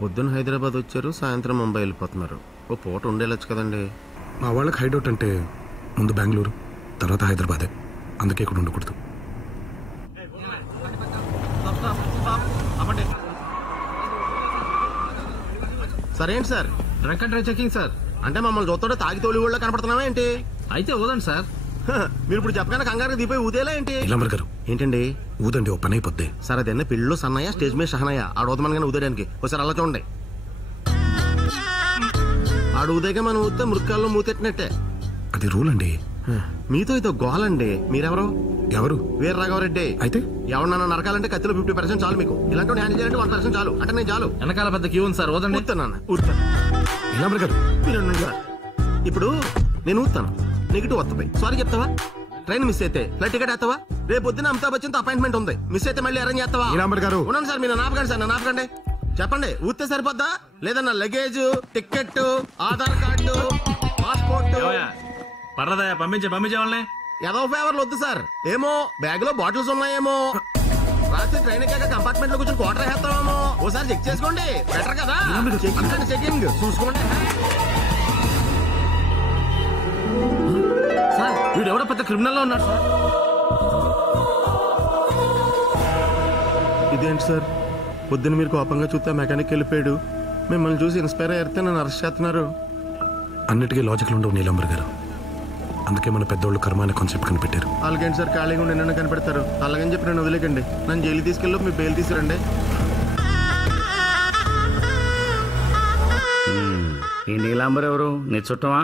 పొద్దున్న హైదరాబాద్ వచ్చారు, సాయంత్రం ముంబై వెళ్ళిపోతున్నారు. ఓ పూట ఉండేలొచ్చు కదండి. మా వాళ్ళకి హైడౌట్ అంటే ముందు బెంగళూరు, తర్వాత హైదరాబాదే. అందుకే ఇక్కడ ఉండకూడదు. సరేంటి sir, drunk and drive checking sir. అంటే మమ్మల్ని చూస్తుంటే తాగి తోలి ఊళ్ళో కనపడుతున్నావా ఏంటి? అయితే ఊదండి సార్. మీరు ఇప్పుడు చెప్పగానే కంగారుగా దీపై ఊదేలా ఏంటి? ఇలాంబర్ గారు ఏంటండి? ఊదండి, ఓ పని అయిపోద్ది. సార్ అదన్న పెళ్ళిలో సన్నయ్య, స్టేజ్ మీద షహనయ్య. ఆడోదమనగానే ఊదేయడానికి ఒకసారి అలా చూడండి. ఆడు ఊదేగా మనం ఊతే మృక్కాల్లో మూతెట్టినట్టే. అది రూల్ అండి. మీతో ఇదో గోలండి. మీరెవరు? ఎవరు? వీర రాఘవరెడ్డి. అయితే ఎవరన్నా నరకాలంటే కత్తిలో 50% చాలు. మీకు ఇలాంటి హ్యాండిల్ చేయాలంటే 1% చాలు. అంటే నేను చాలు. వెనకాల పెద్ద క్యూ ఉంది సార్. ఊదండి. ఊతాను. ఇలాంబర్ గారు మీరు సార్. ఇప్పుడు నేను ఊతాను, నెగిటివ్ వస్తుంది. సారీ చెప్తావా? ట్రైన్ మిస్ అయితే ఫ్లైట్ టికెట్ వేస్తావా? రేపు పొద్దున అమితాబ్ బచ్చన్ తో అపాయింట్మెంట్ ఉంది. మిస్ అయితే మళ్ళీ అరేంజ్ చేస్తావా? ఇలాంబర్ గారు ఉన్నాను సార్. మీరు నాపకండి సార్, నాపకండి. చెప్పండి, ఊతే సరిపోద్దా? లేదన్నా luggage, ticket, Aadhaar card, passport పర్లేదా? పంపించేవాళ్ళని. ఏదో ఫేవర్లు వద్దు సార్. ఏమో బ్యాగ్ లో బాటిల్స్ ఉన్నాయేమో, రాత్రి ట్రైన్ ఎక్కాక కంపార్ట్మెంట్ లో కూర్చొని క్వార్టర్ వేస్తామేమో. ఓసారి చెక్ చేసుకోండి, బెటర్ కదా. చెకింగ్ చూసుకోండి సార్. వీడు ఎవడో పెద్ద క్రిమినల్ లో ఉన్నాడు సార్. ఇదేంటి సార్, పొద్దున్న మీరు కోపంగా చూస్తే మెకానిక్ వెళ్ళిపోయాడు. మిమ్మల్ని చూసి ఇన్స్పైర్ అయ్యితే నన్ను అరెస్ట్ చేస్తున్నారు. అన్నిటికీ లాజిక్లు ఉండవు నీలాంబర్ గారు. అందుకే మన పెద్దోళ్ళు కర్మ అనే కాన్సెప్ట్ కనిపెట్టారు. అలాగేంటి సార్, ఖాళీగా ఉండి నన్ను కనిపెడతారు. అలాగని చెప్పి నన్ను వదిలేకండి. నన్ను జైలు తీసుకెళ్ళి మీ బెయిల్ తీసుకురండి. ఈ నీలాంబర్ ఎవరు? నీ చుట్టమా?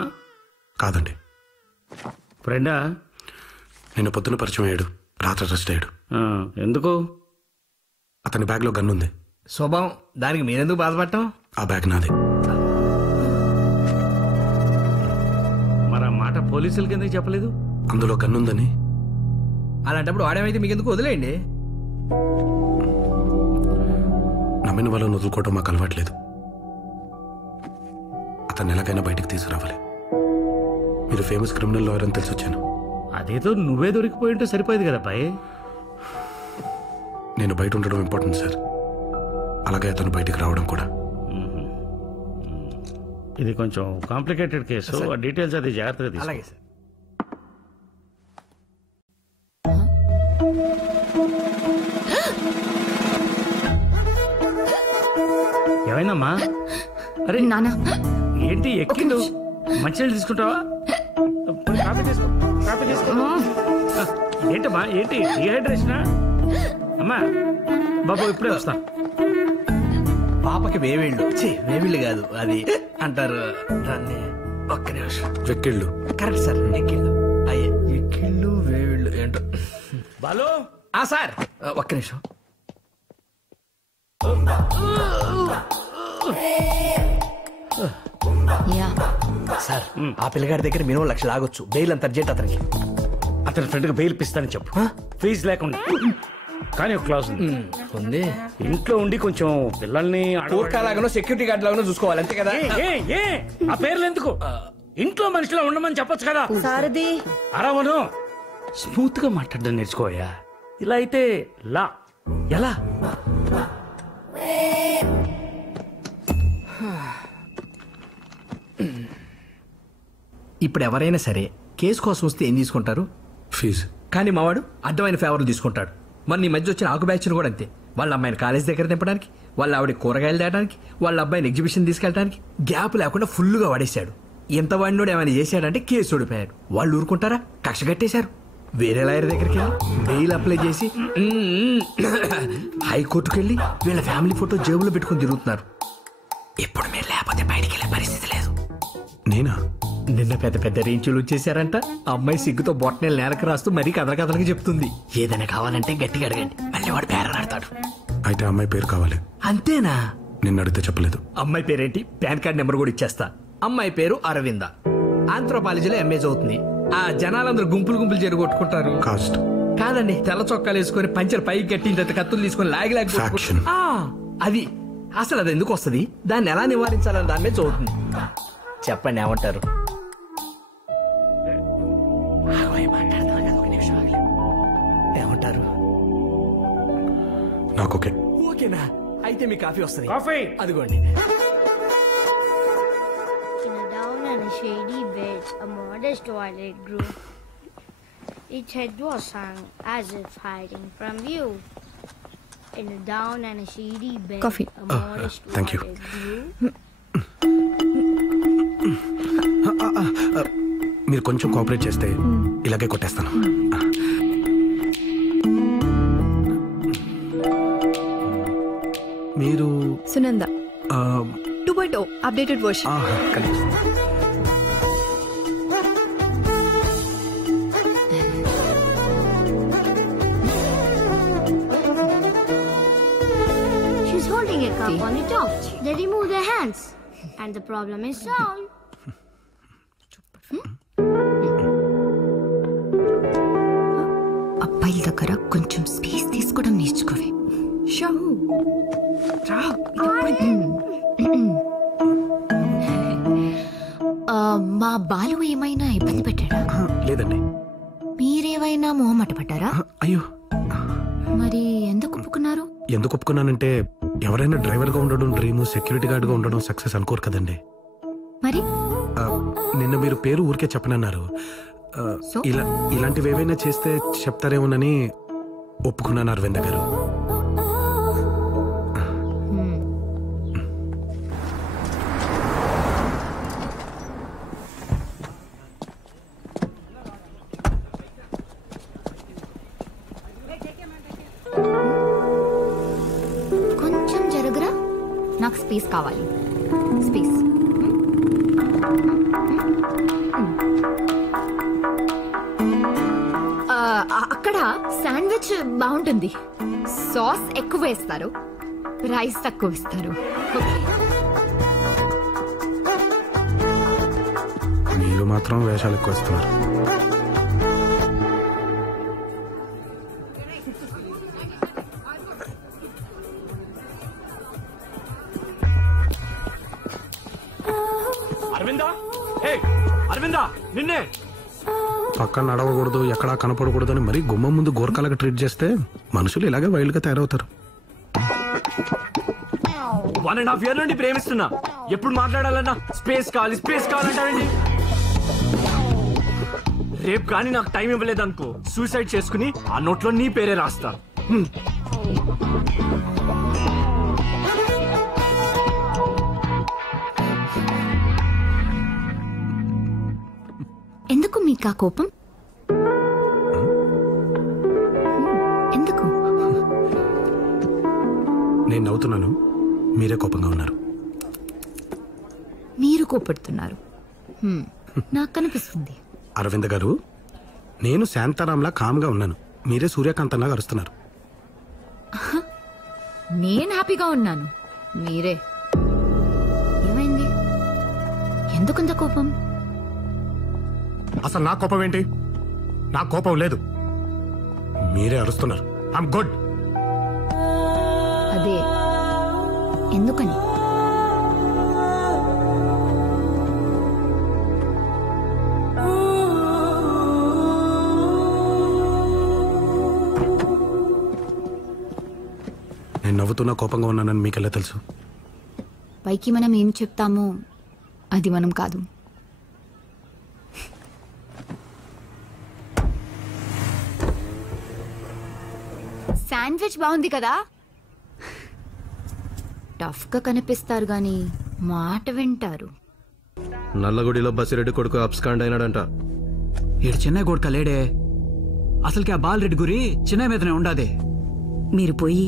కాదండి, ఫ్రెండా? నిన్న పొద్దున పరిచయం అయ్యాడు, రాత్రి అరెస్ట్ అయ్యాడు. ఎందుకు? అతని బ్యాగ్ లో గన్ ఉంది. శుభం. దానికి మీరెందుకు బాధపడటం? ఆ బ్యాగ్ నాది. మరి ఆ మాట పోలీసులకి ఎందుకు చెప్పలేదు? అందులో గన్ ఉందని. అలాంటప్పుడు వాడేమైతే మీకెందుకు, వదిలేయండి. నమ్మిన వాళ్ళని వదులుకోవటం మాకు అలవాట్లేదు. అతన్ని ఎలాగైనా బయటకు తీసుకురావాలి. మీరు ఫేమస్ క్రిమినల్ లాయర్ అని తెలిసి వచ్చాను. అదేదో నువ్వే దొరికిపోయి ఉంటే సరిపోయేది కదా పై. నేను బయట ఉండడం ఇంపార్టెంట్ సార్, అలాగే అతను బయటికి రావడం కూడా. ఇది కొంచెం కాంప్లికేటెడ్ కేసు. ఆ డీటెయిల్స్ అది జాగ్రత్తగా తీసుకో. అలాగే సార్. ఏమైందమ్మా? అరే నానా, ఏంటి ఎక్కిండు? మంచినీళ్ళు తీసుకుంటావా? కాఫీ తీసుకో, కాఫీ తీసుకో. ఏంటమ్మా, ఏంటి డిహైడ్రేషనా? అమ్మా బాబు ఇప్పుడే వస్తా. పాపకి వేవిళ్ళు. వేవిళ్ళు కాదు, అది అంటారు దాన్ని. ఒక్క నిమిషం. వెక్కిళ్ళు. కరెక్ట్ సార్, ఎక్కిళ్ళు. అయ్యే ఎక్కిళ్ళు వేవిళ్ళు ఏంటో. బాలు. సార్ ఒక్క నిమిషం. సార్ ఆ పిల్లగాడి దగ్గర మినిమం 1,00,000 లాగొచ్చు. బెయిల్ అంత అర్జెంట్ అతనికి. అతని ఫ్రెండ్కి బెయిల్ ఇప్పిస్తానని చెప్పు. ఫీజు లేకుండా. కానీ ఒక క్లాస్ ఉంది. ఇంట్లో ఉండి కొంచెం పిల్లల్ని లాగానో సెక్యూరిటీ గార్డ్ లాగానో చూసుకోవాలి, అంతే కదా. ఆ పేర్లు ఎందుకు? ఇంట్లో మనిషిలో ఉండమని చెప్పొచ్చు కదా. సారథి అరవను. స్మూత్ గా మాట్లాడడం నేర్చుకోయా. ఇలా అయితే లా ఎలా? ఇప్పుడు ఎవరైనా సరే కేసు కోసం వస్తే ఏం తీసుకుంటారు? ఫీజు. కానీ మావాడు అడ్డమైన ఫేవర్లు తీసుకుంటాడు. మరి నీ మధ్య వచ్చిన ఆకు బ్యాచ్ను కూడా అంతే. వాళ్ళ అమ్మాయిని కాలేజ్ దగ్గర దింపడానికి, వాళ్ళ ఆవిడ కూరగాయలు తేయడానికి, వాళ్ళ అబ్బాయిని ఎగ్జిబిషన్ తీసుకెళ్ళడానికి గ్యాప్ లేకుండా ఫుల్గా వాడేశాడు. ఎంత వాడినోడు ఏమైనా చేశాడంటే కేసు ఓడిపోయాడు. వాళ్ళు ఊరుకుంటారా? కక్ష కట్టేశారు. వేరే లాయర్ దగ్గరికి బెయిల్ అప్లై చేసి హైకోర్టుకు వెళ్ళి వీళ్ళ ఫ్యామిలీ ఫోటో జేబులో పెట్టుకుని తిరుగుతున్నారు. ఇప్పుడు మీరు లేకపోతే బయటికి వెళ్ళే పరిస్థితి లేదు. నేనా? నిన్న పెద్ద పెద్ద రేంచులు వచ్చేసారంట. అమ్మాయి సిగ్గుతో బొట్టనేలు నేలకు రాస్తూ మరీ కథలకి చెప్తుంది. ఏదైనా కావాలంటే గట్టిగా అడగండి, మళ్ళీ వాడు పేరాడతాడు. అయితే అమ్మాయి పేరు కావాలి. అంతేనా? నిన్ను అడిగితే చెప్పలేదు. అమ్మాయి పేరేంటి? పాన్ కార్డ్ నెంబర్ కూడా ఇచ్చేస్తా. అమ్మాయి పేరు అరవింద. ఆంథ్రోపాలజీలో ఎంఏ చదువుతుంది. ఆ జనాలందరూ గుంపులు జరగొట్టుకుంటారు. కాస్ట్. కాదండి, తెల్ల చొక్కాలు వేసుకొని పంచర్ పైకి కట్టిన తర్వాత కత్తులు తీసుకొని Faction. అది అసలు అది ఎందుకు వస్తుంది, దాన్ని ఎలా నివారించాలని దాని మీద చదువుతుంది. చెప్పండి ఏమంటారు? ఏమంటారు? నాకు ఓకే. ఓకేనా? అయితే అయితే మీ కాఫీ వస్తుంది. కాఫీ అదిగోండి. In a down and a shady bed, a modest toilet grew. Its head was hung as if hiding from view. In a down and a shady bed, Coffee. a modest thank you. toilet grew. మీరు కొంచెం cooperate చేస్తే ఇలాగే కొట్టేస్తాను. మీరు Sunanda 2.0 updated version. కనిపిస్తుంది. She's holding a cup on the top. They remove their hands, and the problem is solved. అబ్బాయిల దగ్గర కొంచెం స్పేస్ తీసుకోవడం నేర్చుకోవే. మా బాలు ఏమైనా ఇబ్బంది పెట్టాడా? లేదండి. మీరేమైనా మొహమాట పడ్డారా? అయ్యో, మరి ఎందుకు ఒప్పుకున్నారు? ఎందుకు ఒప్పుకున్నానంటే ఎవరైనా డ్రైవర్గా ఉండడం డ్రీము, సెక్యూరిటీ గార్డ్గా ఉండడం సక్సెస్ అనుకోరు కదండి. మరి నిన్న మీరు పేరు ఊరికే చెప్పనన్నారు. ఇలాంటివి ఏవైనా చేస్తే చెప్తారేమోనని ఒప్పుకున్నాను అరవింద గారు. కొంచెం జరగరా, నాకు స్పేస్ కావాలి. స్పేస్. అక్కడ శాండ్విచ్ బాగుంటుంది. సాస్ ఎక్కువ వేస్తారు, రైస్ తక్కువ ఇస్తారు. మీరు మాత్రం వేషాలు ఎక్కువ ఇస్తున్నారు. అరవిందా, అరవిందా, నిన్నే. పక్కన నడవకూడదు, ఎక్కడా కనపడకూడదు అని మరీ గుమ్మం ముందు గోరకాలుగా ట్రీట్ చేస్తే మనుషులు ఇలాగే వైల్డ్గా తయారవుతారు. 1.5 years నుండి ప్రేమిస్తున్నా. ఎప్పుడు మాట్లాడాలన్నా స్పేస్ కావాలంటారండి. రేపు కానీ నాకు టైం ఇవ్వలేదనుకో, సూసైడ్ చేసుకుని ఆ నోట్లో నీ పేరే రాస్తా. ఎందుకు మీకు ఆ కోపం? ఎందుకు? నేను నవ్వుతున్నాను, మీరే కోపంగా ఉన్నారు. మీరు కోపడుతున్నారు, నాకు కనిపిస్తుంది. అరవింద గారు, నేను శాంతారాంలా కామ్గా ఉన్నాను, మీరే సూర్యకాంతంలా అరుస్తున్నారు. నేను హ్యాపీగా ఉన్నాను, మీరే. ఏమైంది? ఎందుకంత కోపం? అసలు నా కోపం ఏంటి? నా కోపం లేదు, మీరే అరుస్తున్నారు. I'm good. అదే ఎందుకని? నేను నవ్వుతున్నా కోపంగా ఉన్నానని మీకెలా తెలుసు? పైకి మనం ఏం చెప్తామో అది మనం కాదు. శాండ్విచ్ బాగుంది కదా? టఫ్గా కనిపిస్తారు గాని మాట వింటారు. నల్లగుడిలో బసిరెడ్డి కొడుకు అబ్స్కాండ్ అయినాడంట. ఈడు చెన్నై కొడుక లేడే, అసలుకి ఆ బాలరెడ్డి గురి చెన్నై మీదనే ఉండాదే. మీరు పోయి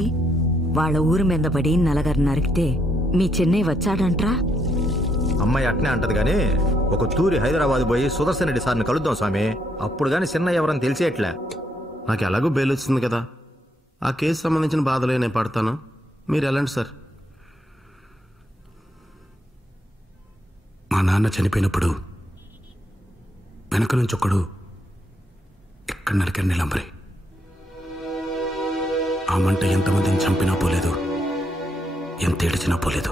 వాళ్ళ ఊరు మీద పడి నలగరు నరికితే మీ చెన్నై వచ్చాడంట్రా? అమ్మాయి అట్నే అంటది గాని ఒక తూరి హైదరాబాద్ పోయి సుదర్శన్ రెడ్డి సార్ని కలుద్దాం స్వామి, అప్పుడు గాని చిన్న ఎవరని తెలిసేట్లే. నాకు ఎలాగో బెయిల్ వచ్చింది కదా, ఆ కేసు సంబంధించిన బాధలే నేను పడతాను, మీరు వెళ్ళండి సార్. మా నాన్న చనిపోయినప్పుడు వెనక నుంచి ఒకడు ఎక్కడ నరికారు నీలంబరి. ఆ మంట ఎంతమందిని చంపినా పోలేదు, ఎంత ఏడిచినా పోలేదు,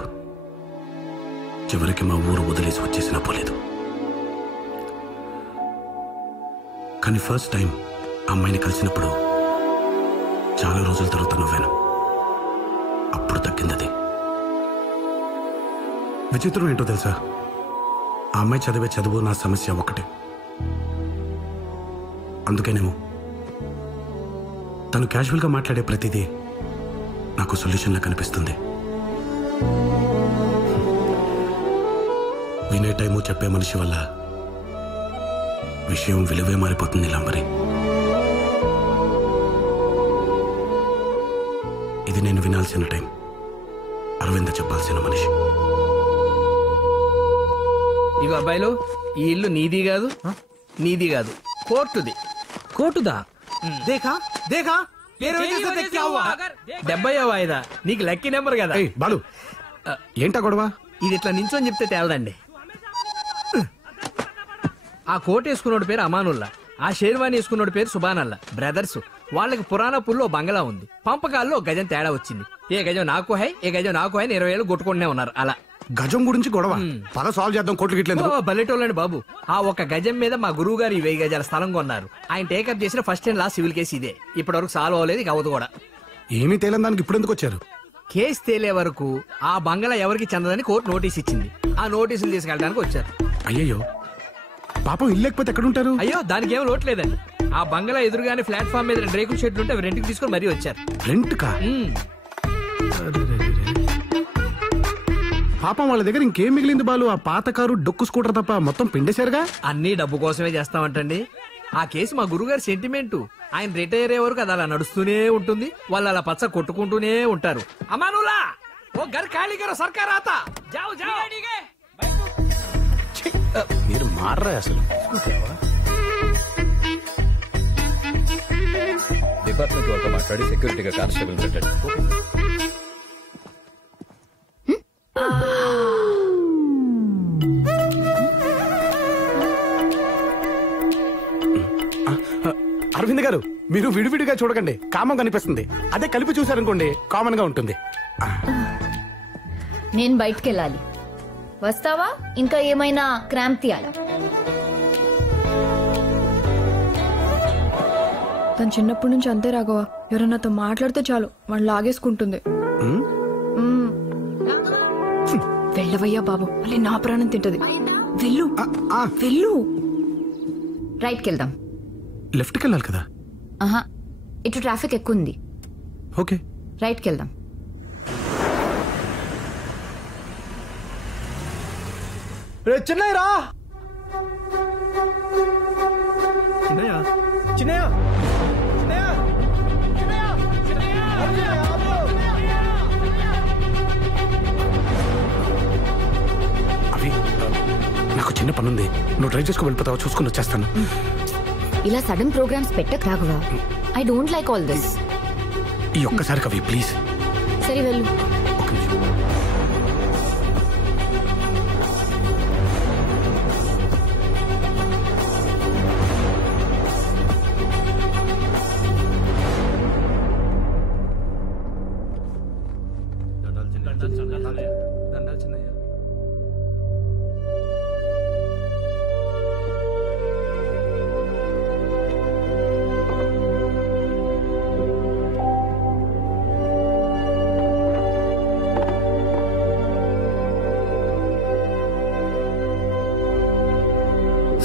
చివరికి మా ఊరు వదిలేసి వచ్చేసినా పోలేదు. కానీ ఫస్ట్ టైం అమ్మాయిని కలిసినప్పుడు చాలా రోజుల తర్వాత నవ్వాను. అప్పుడు తగ్గిందది. విచిత్రం ఏంటో తెలుసా, ఆ అమ్మాయి చదివే చదువు నా సమస్య ఒకటే. అందుకేనేమో తను క్యాజువల్గా మాట్లాడే ప్రతిదీ నాకు సొల్యూషన్లా కనిపిస్తుంది. వినే టైము చెప్పే మనిషి వల్ల విషయం విలువే మారిపోతుంది. నీలాంబరి, ఇది నేను వినాల్సిన టైం, అరవింద చెప్పాల్సిన మనిషి. ఇగో అబ్బాయిలు, ఈ ఇల్లు నీది కాదు, నీది కాదు, కోర్టుది. కోర్టుదా? దేఖా దేఖా 70వ వాయిదా. నీకు లక్కీ నెంబర్ కదా. బాలు, ఏంటా గొడవ? ఇది ఇట్లా నించొని చెప్తే తేలదండి. ఆ కోట్ వేసుకున్నోడి పేరు అమానుల్లా, ఆ షేర్వాణి వేసుకున్నోడి పేరు సుబానల్లా. బ్రదర్స్. వాళ్ళకి పురాణపూర్లో బంగళా ఉంది. పంపకాల్లో గజం తేడా వచ్చింది. ఏ గజం నాకు హై, ఏ గజం నాకు హై 20 ఏళ్ళు కొట్టుకుంటూనే ఉన్నారు. అలా గజం గురించి గొడవ. పద సాల్వ్ చేద్దాం. కోట్లు గిట్లేదు. బల్లెటోళ్ళండి బాబు. ఆ ఒక్క గజం మీద మా గురువు గారు 1000 గజాల స్థలం కొన్నారు. ఆయన టేకప్ చేసిన first and last civil case ఇదే. ఇప్పటి వరకు సాల్వ్ అవ్వలేదు, ఇక అవ్వదు కూడా. ఏమీ తేలని దానికి ఇప్పుడు ఎందుకు వచ్చారు? కేసు తేలే వరకు ఆ బంగళా ఎవరికి చెందదని కోర్టు నోటీస్ ఇచ్చింది. ఆ నోటీసులు తీసుకెళ్ళడానికి వచ్చారు. అయ్యయ్యో, పాపం ఇల్లు లేకపోతే ఎక్కడుంటారు? అయ్యో, దానికి ఏం లోటు లేదండి. ఆ బంగళా ఎదురుగానే ప్లాట్ఫామ్ మీద 2 రేకుల షెడ్లు ఉంటే అవి రెంట్కి తీసుకొని మరీ వచ్చారు. రెంట్ కా? పాపం వాళ్ళ దగ్గర ఇంకేం మిగిలింది బాలు? ఆ పాత కారు, డొక్కు స్కూటర్ తప్ప మొత్తం పిండేశారుగా. అన్ని డబ్బు కోసమే చేస్తామంటండి. ఆ కేసు మా గురుగారి సెంటిమెంట్. ఆయన రిటైర్ అయ్యే వరకు అది అలా నడుస్తూనే ఉంటుంది. వాళ్ళు అలా పచ్చ కొట్టుకుంటూనే ఉంటారు. అమానులా ఓ గర్ ఖాళీ కరో సర్కార్ ఆతా జాओ జాओ. మీరు మారరా అసలు. డిపార్ట్మెంట్ వాళ్ళతో మాట్లాడి సెక్యూరిటీగా కానిస్టేబుల్ పెట్టండి. అరవింద్ గారు, మీరు విడివిడిగా చూడకండి, కామం కనిపిస్తుంది. అదే కలిపి చూసారనుకోండి, కామన్ గా ఉంటుంది. నేను బయటికి వెళ్ళాలి, వస్తావా? ఇంకా ఏమైనా క్రాంప్ తీయాలా? తను చిన్నప్పటి నుంచి అంతే రాఘవ. ఎవరన్నాతో మాట్లాడితే చాలు వాళ్ళు లాగేసుకుంటుంది. వెళ్ళవయ్యా బాబు, మళ్ళీ నా ప్రాణం తింటది. వెళ్ళు వెళ్ళు. రైట్కి వెళ్దాం. లెఫ్ట్కి వెళ్ళాలి కదా. ఆహా, ఇటు ట్రాఫిక్ ఎక్కువ ఉంది. ఓకే, రైట్కి వెళ్దాం. చిన్నయ్య రా. చిన్నయ్య చిన్నయ్య అవి నాకు చిన్న పనుంది, నువ్వు డ్రైవ్ చేసుకుని వెళ్ళిపోతావా? చూసుకుని వచ్చేస్తాను. ఇలా సడన్ ప్రోగ్రామ్స్ పెట్టకు Raghava. I don't like all this. ఈ ఒక్కసారి కవి ప్లీజ్. సరే వెళ్ళు.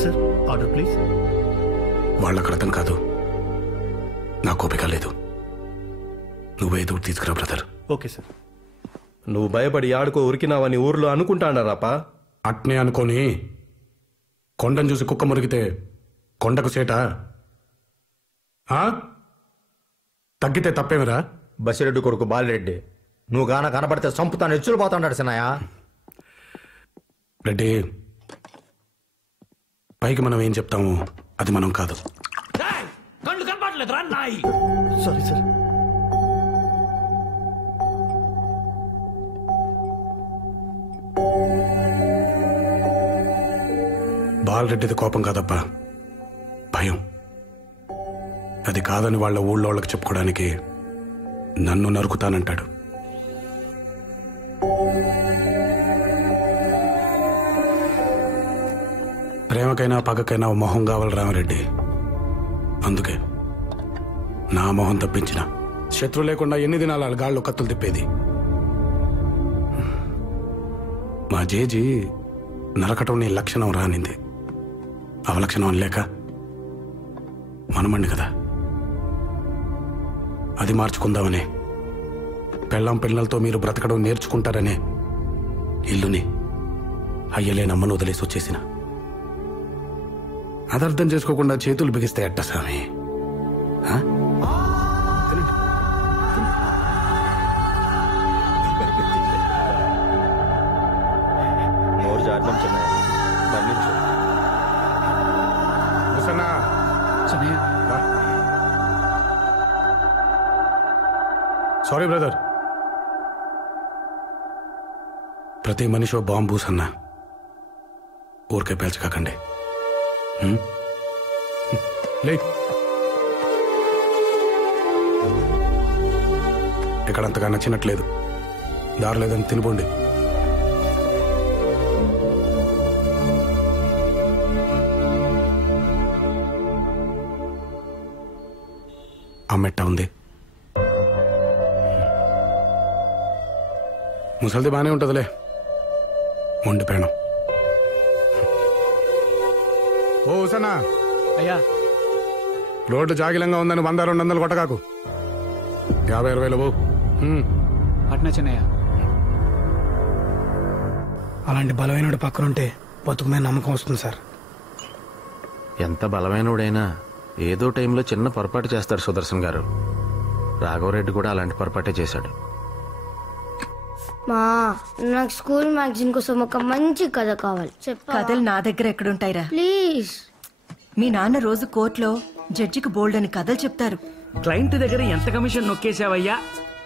Sir, order please. వాళ్ళకు అర్థం కాదు, నాకు ఓపిక లేదు. నువ్వేదో తీసుకురా బ్రదర్. Okay sir. నువ్వు భయపడి ఆడుకో ఉరికినావని ఊర్లో అనుకుంటాడారాపా. అట్నే అనుకోని కొండను చూసి కుక్క మురిగితే కొండకు సేట తగ్గితే తప్పేమిరా? బసిరెడ్డి కొడుకు బాలిరెడ్డి, నువ్వు గాన కనపడితే చంపుతాను ఎచ్చులు పోతాడు సినయ్య. రెడ్డి, పైకి మనం ఏం చెప్తాము అది మనం కాదు. కళ్ళు కనపడలేదు రా నాయి. Sorry sir. బాలరెడ్డిది కోపం కాదబ్బా, భయం. అది కాదని వాళ్ళ ఊళ్ళో వాళ్ళకి చెప్పుకోవడానికి నన్ను నరుకుతానంటాడు. ప్రేమకైనా పగకైనా మొహం కావాలి రామరెడ్డి. అందుకే నా మొహం తప్పించిన శత్రు లేకుండా ఎన్ని దినాలు గాళ్ళు కత్తులు తిప్పేది. మా జేజీ నరకటం నీ లక్షణం రానింది, అవలక్షణం లేక మనమండి కదా, అది మార్చుకుందామనే, పెళ్ళాం పిల్లలతో మీరు బ్రతకడం నేర్చుకుంటారనే ఇల్లుని అయ్యలేని అమ్మను వదిలేసి వచ్చేసిన. అది అర్థం చేసుకోకుండా చేతులు బిగిస్తే అట్ట స్వామి. Sorry brother. ప్రతి మనిషి బాంబు సన్నా, ఊరికే పేల్చకండి. లే, ఇక్కడంతగా నచ్చినట్లేదు, దారి లేదని తినిపోండి. అమ్మెట్ట ఉంది, ముసలిది బానే ఉంటుందిలే, మొండి పేణం. ఓ సనా అయ్యా, రోడ్డు జాగిలంగా ఉందని 100-200 కొట్టగాకు, 50-60 బో. అట్నా చిన్నయ్య, అలాంటి బలమైన పక్కనుంటే బతుకు మీద నమ్మకం వస్తుంది సార్. ఎంత బలమైనడైనా ఏదో టైంలో చిన్న పొరపాటు చేస్తాడు సుదర్శన్ గారు. రాఘవరెడ్డి కూడా అలాంటి పొరపాటే చేశాడు. మా నాకు స్కూల్ మ్యాగజైన్ కోసం ఒక మంచి కథ కావాలి. కథలు నా దగ్గర ఎక్కడుంటాయిరా? ప్లీజ్. మీ నాన్న రోజు కోర్టులో జడ్జికి బోల్డ్ అని కథలు చెప్తారు. క్లయింట్ దగ్గర ఎంత కమిషన్ నొక్కేసావయ్యా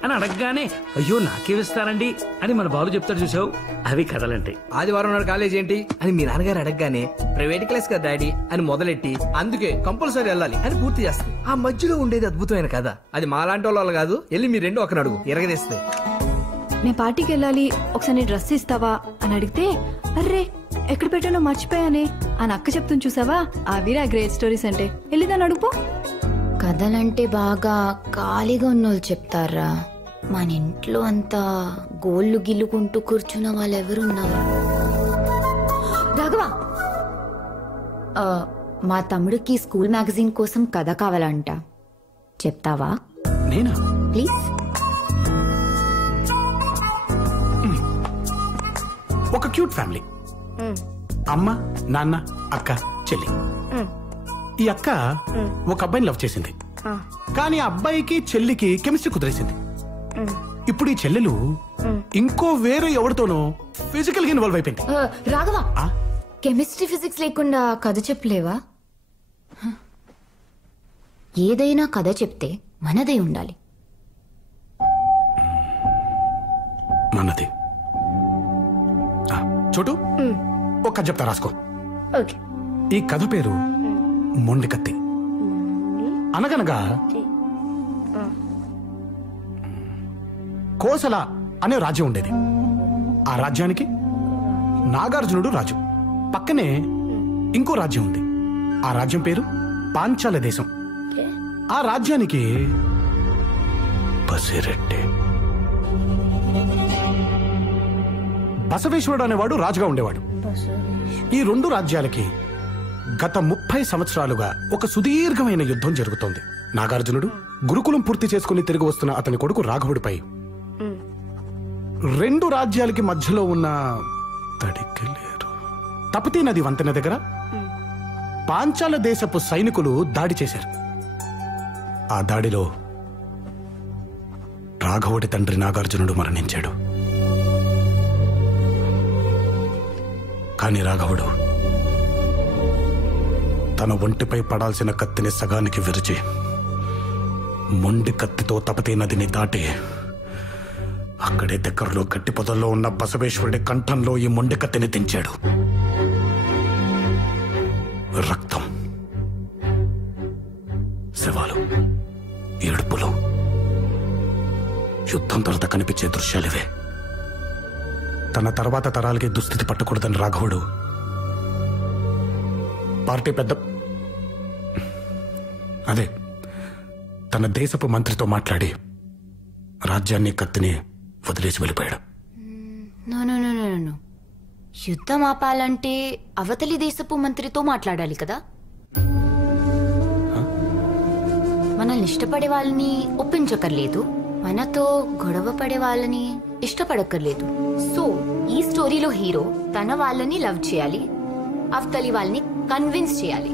అని అడగగానే అయ్యో నాకేమిస్తారండి అని మన బాబు చెప్తాడు, చూసావు? అవి కథలంటే. ఆదివారం నాడు కాలేజ్ ఏంటి అని మీ నాన్నగారు అడగగానే ప్రైవేట్ క్లాస్ కదా డాడీ అని మొదలెట్టి అందుకే కంపల్సరీ వెళ్ళాలి అని పూర్తి చేస్తుంది. ఆ మధ్యలో ఉండేది అద్భుతమైన కథ. అది మాలాంటి వాళ్ళు కాదు, వెళ్ళి మీ రెండు ఒకరు అడుగు ఎరగదీస్తే. నేను పార్టీకి వెళ్ళాలి, ఒకసారి నీ డ్రెస్ ఇస్తావా అని అడిగితే అర్రే ఎక్కడ పెట్టానో మర్చిపోయానే అని అక్క చెప్తుంది, చూసావా? అవిరా గ్రేట్ స్టోరీస్ అంటే. వెళ్ళి దాన్ని అడుగుపో. కథలంటే బాగా ఖాళీగా ఉన్నోళ్ళు చెప్తారా, మన ఇంట్లో అంతా గోళ్ళు గిల్లుకుంటూ కూర్చున్న వాళ్ళు ఎవరున్నారు? రాఘవా, మా తమ్ముడికి స్కూల్ మ్యాగజైన్ కోసం కథ కావాలంట, చెప్తావా? నేనా? ప్లీజ్. ఒక క్యూట్ ఫ్యామిలీ, అమ్మ నాన్న అక్క చెల్లి. ఈ అక్క ఒక అబ్బాయిని లవ్ చేసింది, కానీ ఆ అబ్బాయికి చెల్లికి కెమిస్ట్రీ కుదిరేసింది. ఇప్పుడు ఈ చెల్లెలు ఇంకో వేరే ఎవరితోనో ఫిజికల్ గా ఇన్వాల్వ్ అయిపోయింది. రాఘవా, కెమిస్ట్రీ ఫిజిక్స్ లేకుండా కథ చెప్పలేవా? ఏదైనా కథ చెప్తే మనదే ఉండాలి. మనది. చోటు, ఒక కథ చెప్తా, రాసుకో. ఈ కథ పేరు మొండి కత్తి. అనగనగా కోసల అనే రాజ్యం ఉండేది. ఆ రాజ్యానికి నాగార్జునుడు రాజు. పక్కనే ఇంకో రాజ్యం ఉంది. ఆ రాజ్యం పేరు పాంచాల దేశం. ఆ రాజ్యానికి బసిరెడ్డి, బసవేశ్వరుడు అనేవాడు రాజుగా ఉండేవాడు. ఈ రెండు రాజ్యాలకి గత 30 సంవత్సరాలుగా ఒక సుదీర్ఘమైన యుద్ధం జరుగుతోంది. నాగార్జునుడు గురుకులం పూర్తి చేసుకుని తిరిగి వస్తున్న అతని కొడుకు రాఘవుడిపై రెండు రాజ్యాలకి మధ్యలో ఉన్న తపతీ నది వంతెన దగ్గర పాంచాల దేశపు సైనికులు దాడి చేశారు. ఆ దాడిలో రాఘవుడి తండ్రి నాగార్జునుడు మరణించాడు. కానీ రాఘవుడు తన ఒంటిపై పడాల్సిన కత్తిని సగానికి విరిచి మొండి కత్తితో తపతీ నదిని దాటి అక్కడే దగ్గరలో గట్టి పొదల్లో ఉన్న బసవేశ్వరుడి కంఠంలో ఈ మొండి కత్తిని దించాడు. రక్తం, శవాలు, ఏడుపులు, యుద్ధం తర్వాత కనిపించే దృశ్యాలివే. తన తర్వాత తరాలకి దుస్థితి పట్టకూడదని రాఘవుడు పార్టీ అదే తన దేశపు మంత్రితో మాట్లాడి రాజ్యాన్ని కత్తిని వదిలేసి వెళ్ళిపోయాడు. యుద్ధం ఆపాలంటే అవతలి దేశపు మంత్రితో మాట్లాడాలి కదా. మనల్ని ఇష్టపడే వాళ్ళని ఒప్పించక్కర్లేదు, మనతో గొడవ పడే వాళ్ళని ఇష్టపడక్కర్లేదు. సో ఈ స్టోరీలో హీరో తన వాళ్ళని లవ్ చేయాలి, అవతలి వాళ్ళని కన్విన్స్ చేయాలి.